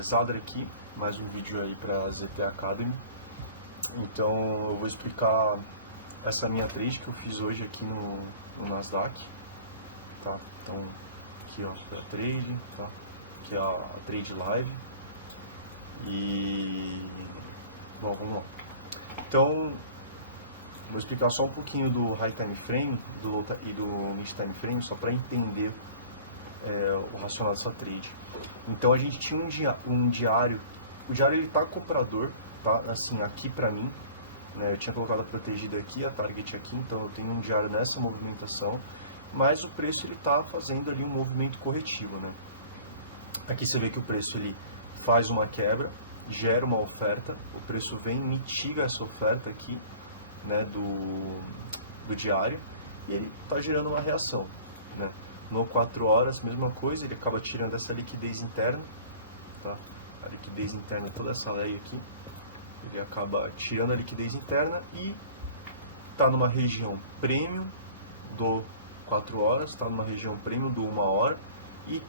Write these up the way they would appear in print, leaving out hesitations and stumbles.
Zadra aqui, mais um vídeo aí para ZT Academy. Então eu vou explicar essa minha trade que eu fiz hoje aqui no Nasdaq, tá? Então aqui ó, a trade, tá? Aqui a trade live e bom, vamos lá. Então vou explicar só um pouquinho do High Time Frame e do Mid Time Frame, só para entender o racional dessa trade. Então a gente tinha um diário, o diário ele tá comprador, tá? Assim, aqui pra mim, né? Eu tinha colocado a protegida aqui, a target aqui, então eu tenho um diário nessa movimentação, mas o preço ele tá fazendo ali um movimento corretivo, né? Aqui você vê que o preço ele faz uma quebra, gera uma oferta, o preço vem, mitiga essa oferta aqui, né, do diário, e ele tá gerando uma reação, né? No 4 horas, mesma coisa, ele acaba tirando essa liquidez interna, tá? A liquidez interna, toda essa lei aqui, ele acaba tirando a liquidez interna e está numa região premium do 4 horas, está numa região premium do 1 hora e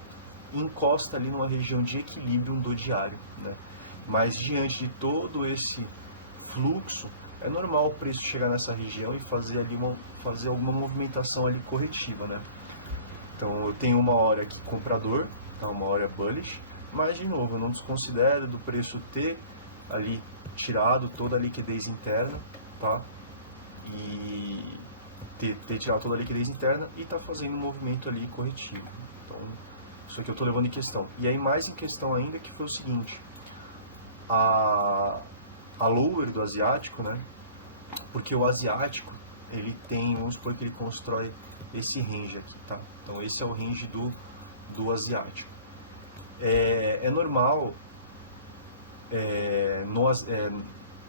encosta ali numa região de equilíbrio do diário, né? Mas diante de todo esse fluxo, é normal o preço chegar nessa região e fazer ali fazer alguma movimentação ali corretiva, né? Então eu tenho 1 hora aqui comprador, tá? 1 hora bullish, mas de novo eu não desconsidero do preço ter ali tirado toda a liquidez interna, tá? E ter tirado toda a liquidez interna e tá fazendo um movimento ali corretivo. Então isso aqui eu tô levando em questão. E aí mais em questão ainda que foi o seguinte, a lower do asiático, né? Porque o asiático ele tem, vamos supor que ele constrói esse range aqui, tá? Então esse é o range do asiático. É normal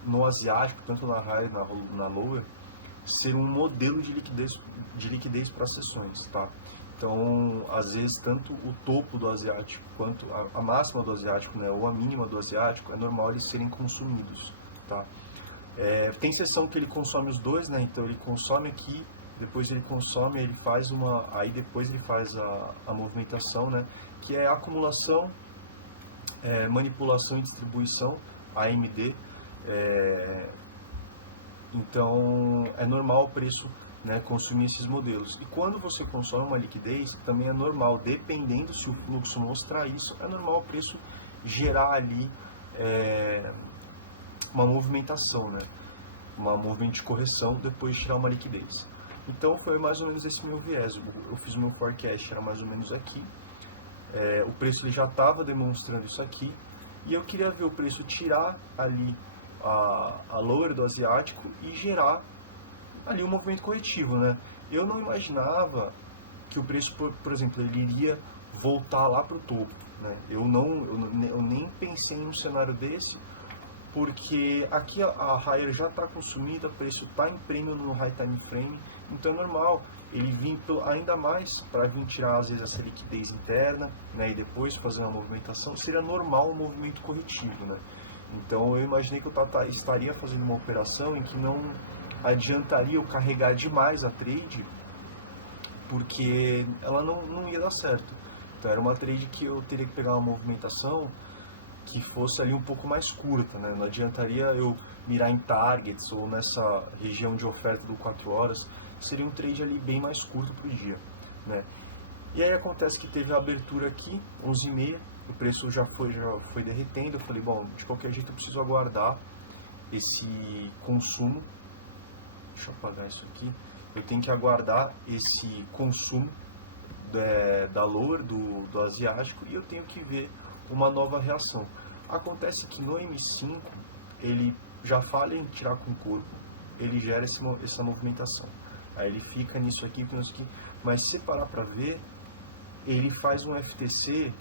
no asiático, tanto na high na lower, ser um modelo de liquidez para sessões, tá? Então às vezes tanto o topo do asiático quanto a máxima do asiático, né, ou a mínima do asiático, é normal eles serem consumidos, tá? Tem sessão que ele consome os dois, né? Então ele consome aqui, depois ele consome, ele faz aí depois ele faz a movimentação, né? Que é acumulação, manipulação e distribuição, AMD. Então é normal o preço, né, consumir esses modelos. E quando você consome uma liquidez, também é normal, dependendo se o fluxo mostrar isso, é normal o preço gerar ali uma movimentação, né? Um movimento de correção depois de tirar uma liquidez. Então foi mais ou menos esse meu viés. Eu fiz o meu forecast, era mais ou menos aqui. O preço ele já estava demonstrando isso aqui. E eu queria ver o preço tirar ali a lower do asiático e gerar ali um movimento corretivo, né? Eu não imaginava que o preço, por exemplo, ele iria voltar lá para o topo, né? Eu nem pensei em um cenário desse, porque aqui a higher já está consumida, o preço está em prêmio no high time frame, então é normal ele vir ainda mais para vir tirar às vezes essa liquidez interna, né, e depois fazer uma movimentação, seria normal um movimento corretivo, né? Então eu imaginei que eu estaria fazendo uma operação em que não adiantaria eu carregar demais a trade, porque ela não ia dar certo. Então era uma trade que eu teria que pegar uma movimentação que fosse ali um pouco mais curta, né? Não adiantaria eu mirar em targets ou nessa região de oferta do 4 horas, seria um trade ali bem mais curto para o dia, né? E aí acontece que teve a abertura aqui, 11h30, o preço já foi derretendo, eu falei, bom, de qualquer jeito eu preciso aguardar esse consumo, deixa eu apagar isso aqui, eu tenho que aguardar esse consumo da lower do asiático e eu tenho que ver uma nova reação. Acontece que no M5 ele já fala em tirar com o corpo, ele gera essa movimentação, aí ele fica nisso aqui, mas se parar para ver, ele faz um FTC,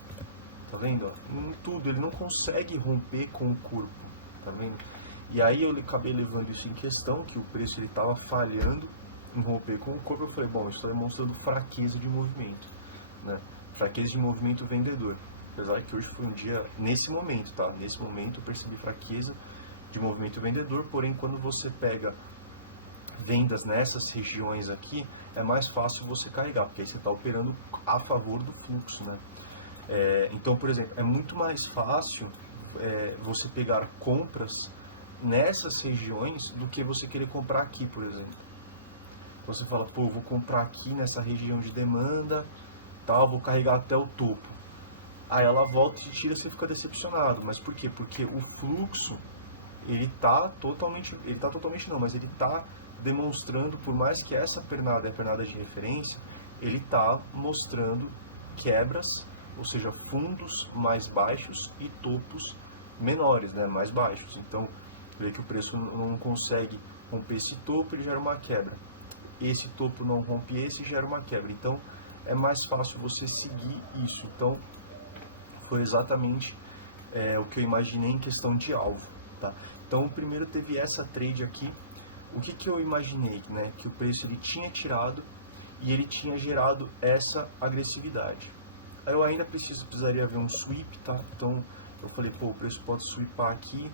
tá vendo? Em tudo, ele não consegue romper com o corpo, tá vendo? E aí eu acabei levando isso em questão, que o preço ele estava falhando em romper com o corpo. Eu falei, bom, isso está demonstrando fraqueza de movimento, né? Fraqueza de movimento vendedor. Apesar que hoje foi um dia, nesse momento, tá? Nesse momento eu percebi fraqueza de movimento vendedor, porém quando você pega vendas nessas regiões aqui, é mais fácil você carregar, porque aí você está operando a favor do fluxo, né? Então, por exemplo, é muito mais fácil você pegar compras nessas regiões do que você querer comprar aqui, por exemplo. Você fala, pô, vou comprar aqui nessa região de demanda, tal, vou carregar até o topo. Aí ela volta e tira, você fica decepcionado. Mas por quê? Porque o fluxo, ele tá totalmente não, mas ele tá demonstrando, por mais que essa pernada é a pernada de referência, ele tá mostrando quebras, ou seja, fundos mais baixos e topos menores, né, mais baixos. Então, vê que o preço não consegue romper esse topo, ele gera uma quebra. Esse topo não rompe esse, gera uma quebra. Então, é mais fácil você seguir isso. Então, foi exatamente o que eu imaginei em questão de alvo. Tá? Então, primeiro teve essa trade aqui. O que eu imaginei? Né? Que o preço ele tinha tirado e ele tinha gerado essa agressividade. Aí eu ainda precisaria ver um sweep, tá? Então, eu falei, pô, o preço pode sweepar aqui,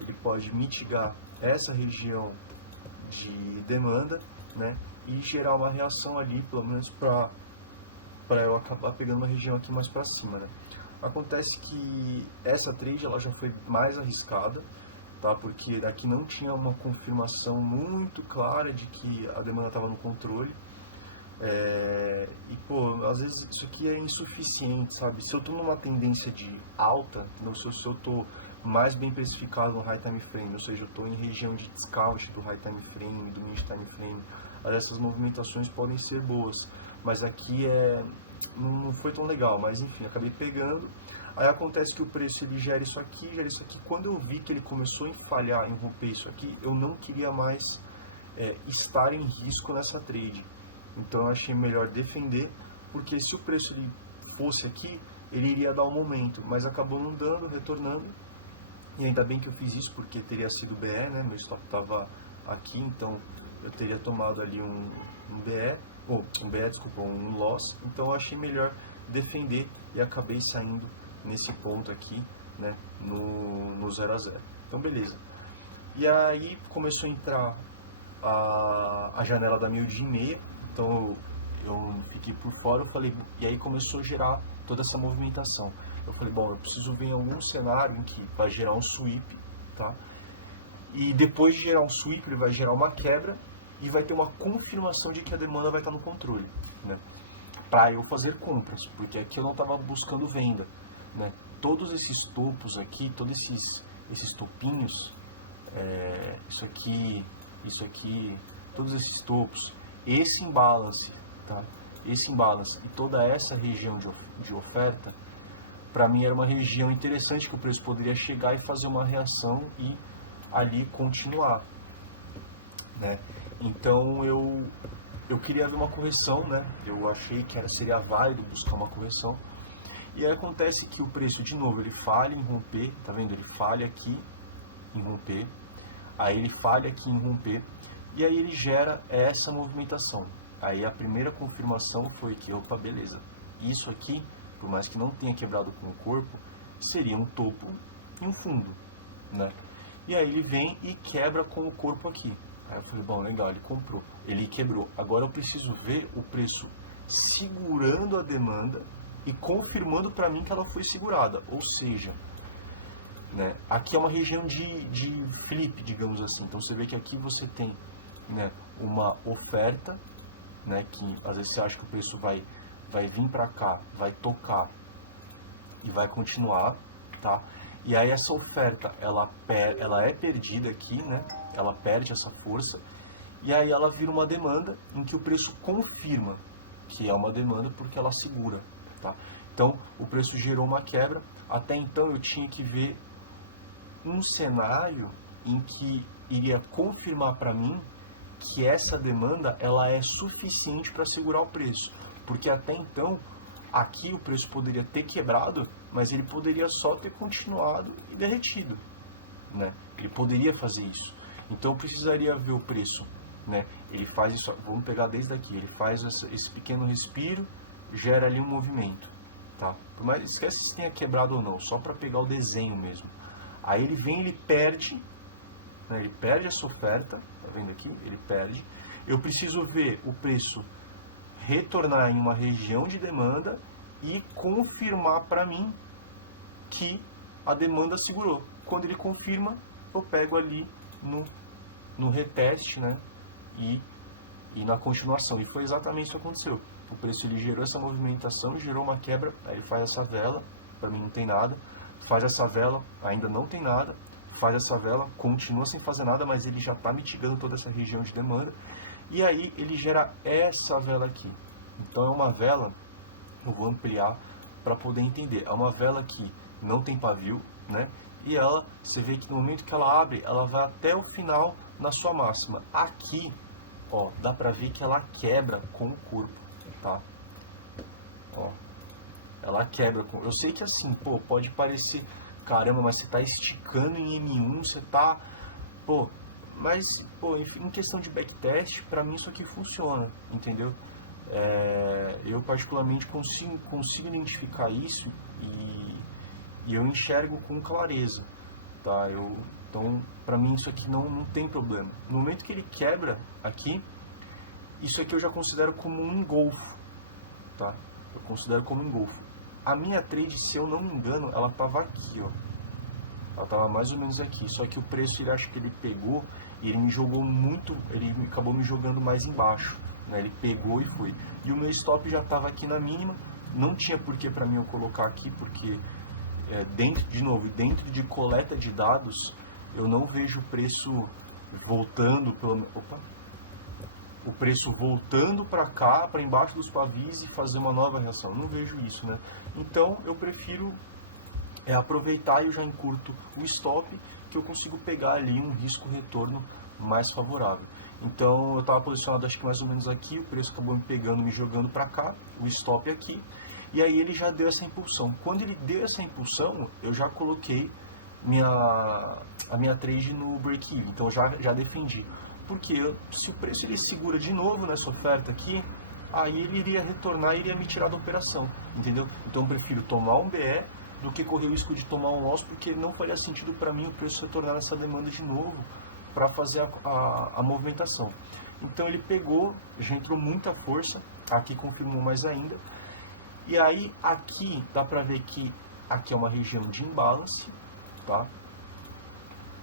ele pode mitigar essa região de demanda, né? E gerar uma reação ali, pelo menos para eu acabar pegando uma região aqui mais para cima, né? Acontece que essa trade ela já foi mais arriscada, tá? Porque aqui não tinha uma confirmação muito clara de que a demanda estava no controle. E pô, às vezes isso aqui é insuficiente, sabe? Se eu estou numa tendência de alta, se eu estou mais bem precificado no High Time Frame, ou seja, eu estou em região de discount do High Time Frame, do Mid Time Frame, essas movimentações podem ser boas, mas aqui não foi tão legal, mas enfim, acabei pegando. Aí acontece que o preço ele gera isso aqui. Quando eu vi que ele começou a falhar, em romper isso aqui, eu não queria mais estar em risco nessa trade. Então eu achei melhor defender, porque se o preço ele fosse aqui, ele iria dar um momento, mas acabou não dando, retornando. E ainda bem que eu fiz isso, porque teria sido BE, né? Meu stop estava aqui, então eu teria tomado ali um loss. Então eu achei melhor defender e acabei saindo nesse ponto aqui, né? No 0 a 0. Então beleza. E aí começou a entrar a janela da meio-dia e meia. Então eu fiquei por fora, e aí começou a gerar toda essa movimentação. Eu falei, bom, eu preciso ver em algum cenário em que vai gerar um sweep, tá? E depois de gerar um sweep, ele vai gerar uma quebra e vai ter uma confirmação de que a demanda vai estar no controle, né? Para eu fazer compras, porque aqui eu não estava buscando venda, né? Todos esses topos aqui, todos esses topinhos, isso aqui, todos esses topos, esse imbalance, tá? Esse imbalance e toda essa região de oferta, para mim era uma região interessante que o preço poderia chegar e fazer uma reação e ali continuar, né? Então eu queria ver uma correção, né? Eu achei que seria válido buscar uma correção. E aí acontece que o preço, de novo, ele falha em romper, tá vendo? Ele falha aqui em romper, aí ele falha aqui em romper, e aí ele gera essa movimentação. Aí a primeira confirmação foi que, opa, beleza, isso aqui, por mais que não tenha quebrado com o corpo, seria um topo e um fundo, né? E aí ele vem e quebra com o corpo aqui. Aí eu falei, bom, legal, ele comprou, ele quebrou. Agora eu preciso ver o preço segurando a demanda e confirmando para mim que ela foi segurada. Ou seja, né, aqui é uma região de flip, digamos assim. Então você vê que aqui você tem, né, uma oferta, né, que às vezes você acha que o preço vai vir para cá, vai tocar e vai continuar, tá? E aí essa oferta, ela é perdida aqui, né? Ela perde essa força e aí ela vira uma demanda em que o preço confirma que é uma demanda porque ela segura, tá? Então o preço gerou uma quebra. Até então eu tinha que ver um cenário em que iria confirmar para mim que essa demanda ela é suficiente para segurar o preço, porque até então aqui o preço poderia ter quebrado, mas ele poderia só ter continuado e derretido, né? Ele poderia fazer isso. Então eu precisaria ver o preço, né? Ele faz isso, vamos pegar desde aqui, ele faz esse pequeno respiro, gera ali um movimento, tá? Por mais, esquece se tenha quebrado ou não, só para pegar o desenho mesmo. Aí ele vem, ele perde, né? Ele perde essa oferta, tá vendo aqui? Ele perde. Eu preciso ver o preço retornar em uma região de demanda e confirmar para mim que a demanda segurou. Quando ele confirma, eu pego ali no reteste, né? E na continuação. E foi exatamente isso que aconteceu. O preço ele gerou essa movimentação, gerou uma quebra, aí ele faz essa vela, para mim não tem nada, faz essa vela, ainda não tem nada, faz essa vela, continua sem fazer nada, mas ele já está mitigando toda essa região de demanda, e aí ele gera essa vela aqui. Então é uma vela, eu vou ampliar para poder entender, é uma vela que não tem pavio, né? E ela, você vê que no momento que ela abre, ela vai até o final na sua máxima. Aqui, ó, dá pra ver que ela quebra com o corpo, tá? Ó, ela quebra com... Eu sei que assim, pô, pode parecer, caramba, mas você tá esticando em M1, você tá... Pô, mas, pô, em questão de backtest, pra mim isso aqui funciona, entendeu? Eu particularmente consigo identificar isso e eu enxergo com clareza, tá? Então, pra mim isso aqui não tem problema. No momento que ele quebra aqui, isso aqui eu já considero como um engolfo, tá? Eu considero como engolfo. A minha trade, se eu não me engano, ela tava aqui, ó. Ela tava mais ou menos aqui, só que o preço, ele acho que ele pegou e ele me jogou muito, ele acabou me jogando mais embaixo, né? Ele pegou e foi. E o meu stop já tava aqui na mínima, não tinha porquê pra mim eu colocar aqui, porque dentro de coleta de dados, eu não vejo o preço voltando o preço voltando para cá, para embaixo dos pavis e fazer uma nova reação. Eu não vejo isso, né? Então eu prefiro aproveitar e eu já encurto o stop, que eu consigo pegar ali um risco-retorno mais favorável. Então eu estava posicionado acho que mais ou menos aqui, o preço acabou me pegando, me jogando para cá, o stop aqui, e aí ele já deu essa impulsão. Quando ele deu essa impulsão, eu já coloquei a minha trade no break-even, então já defendi. Porque se o preço ele segura de novo nessa oferta aqui, aí ele iria retornar e iria me tirar da operação, entendeu? Então eu prefiro tomar um BE do que correr o risco de tomar um loss, porque não faria sentido para mim o preço retornar nessa demanda de novo para fazer a movimentação. Então ele pegou, já entrou muita força, aqui confirmou mais ainda, e aí aqui dá para ver que aqui é uma região de imbalance, tá?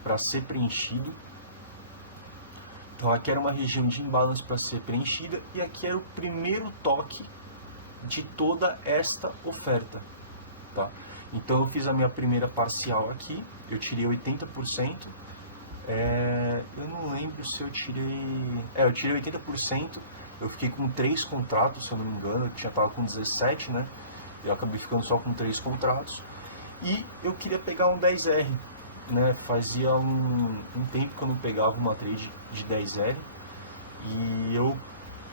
Para ser preenchido. Então aqui era uma região de imbalance para ser preenchida e aqui era o primeiro toque de toda esta oferta, tá? Então eu fiz a minha primeira parcial aqui, eu tirei 80%, eu não lembro se eu tirei... eu tirei 80%, eu fiquei com 3 contratos, se eu não me engano, eu já estava com 17, né? Eu acabei ficando só com 3 contratos e eu queria pegar um 10R, né? Fazia um tempo que eu não pegava uma trade de 10R e eu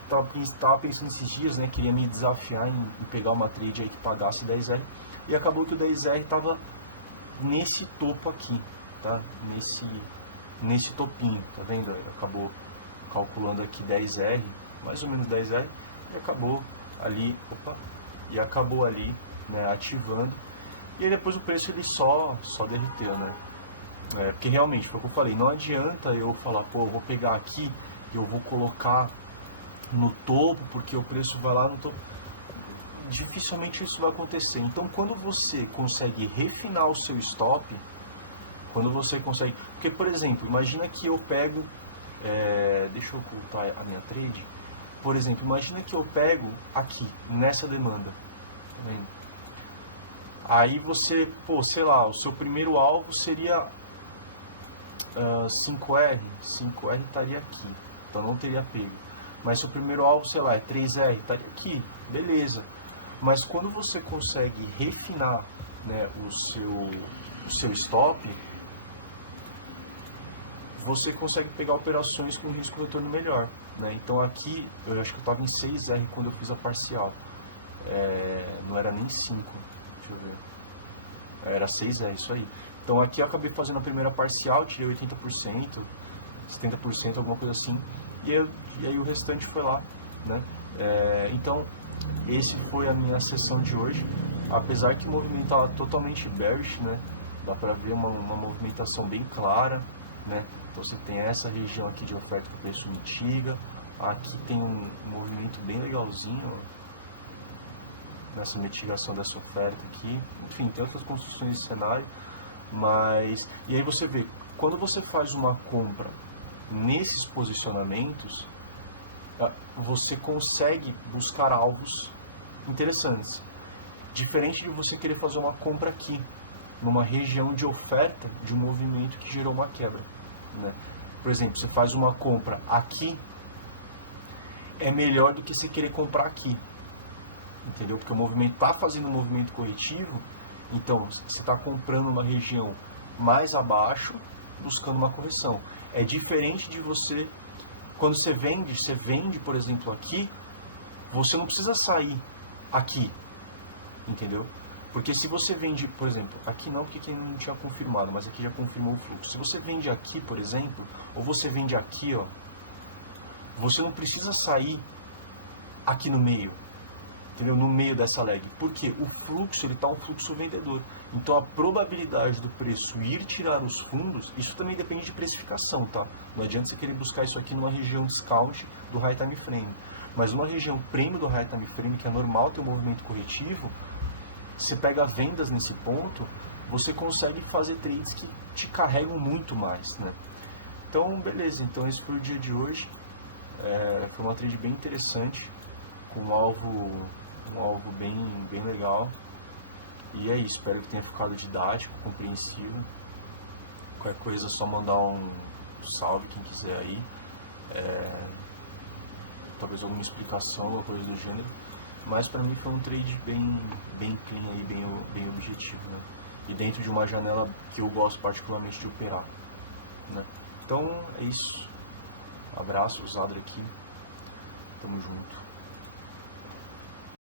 estava pensando esses dias, né? Queria me desafiar em pegar uma trade aí que pagasse 10R e acabou que o 10R estava nesse topo aqui, tá? Nesse topinho, tá vendo? Acabou calculando aqui 10R, mais ou menos 10R e acabou ali, né? Ativando e aí depois o preço ele só derreteu, né? Porque realmente, foi o que eu falei, não adianta eu falar, pô, eu vou pegar aqui e eu vou colocar no topo, porque o preço vai lá no topo. Dificilmente isso vai acontecer. Então, quando você consegue refinar o seu stop, porque, por exemplo, imagina que eu pego, deixa eu ocultar a minha trade, por exemplo, imagina que eu pego aqui, nessa demanda, tá vendo? Aí você, pô, sei lá, o seu primeiro alvo seria 5R estaria aqui, então não teria pego. Mas se o primeiro alvo, sei lá, é 3R, estaria aqui, beleza. Mas quando você consegue refinar, né, o seu stop, você consegue pegar operações com risco retorno melhor, né? Então aqui, eu acho que eu estava em 6R quando eu fiz a parcial, não era nem 5, deixa eu ver, era 6R, isso aí. Então aqui eu acabei fazendo a primeira parcial, tirei 80%, 70%, alguma coisa assim, e aí o restante foi lá, né? Então, esse foi a minha sessão de hoje, apesar que o movimento estava totalmente bearish, né? Dá para ver uma movimentação bem clara, né? Então você tem essa região aqui de oferta que o preço mitiga, aqui tem um movimento bem legalzinho, ó. nessa mitigação dessa oferta aqui. Enfim, tem outras construções de cenário, mas... E aí você vê, quando você faz uma compra nesses posicionamentos, você consegue buscar alvos interessantes. Diferente de você querer fazer uma compra aqui, numa região de oferta de um movimento que gerou uma quebra, né? Por exemplo, você faz uma compra aqui, é melhor do que você querer comprar aqui, entendeu? Porque o movimento está fazendo um movimento corretivo, então você está comprando uma região mais abaixo, buscando uma correção. É diferente de você, quando você vende, por exemplo, aqui, você não precisa sair aqui, entendeu? Porque se você vende, por exemplo, aqui não, porque não tinha confirmado, mas aqui já confirmou o fluxo. Se você vende aqui, por exemplo, ou você vende aqui, ó, você não precisa sair aqui no meio, entendeu? No meio dessa leg. Porque o fluxo, ele tá um fluxo vendedor. Então a probabilidade do preço ir tirar os fundos, isso também depende de precificação, tá? Não adianta você querer buscar isso aqui numa região discount do high time frame. Mas numa região premium do high time frame, que é normal ter um movimento corretivo, você pega vendas nesse ponto, você consegue fazer trades que te carregam muito mais, né? Então, beleza. Então, esse foi o dia de hoje. Foi uma trade bem interessante, com um alvo bem legal. E é isso. Espero que tenha ficado didático, compreensível. Qualquer coisa é só mandar um salve, quem quiser aí. Talvez alguma explicação, alguma coisa do gênero. Mas para mim foi um trade bem clean aí, bem objetivo, né? E dentro de uma janela que eu gosto particularmente de operar, né? Então é isso. Abraço, Zadra aqui. Tamo junto.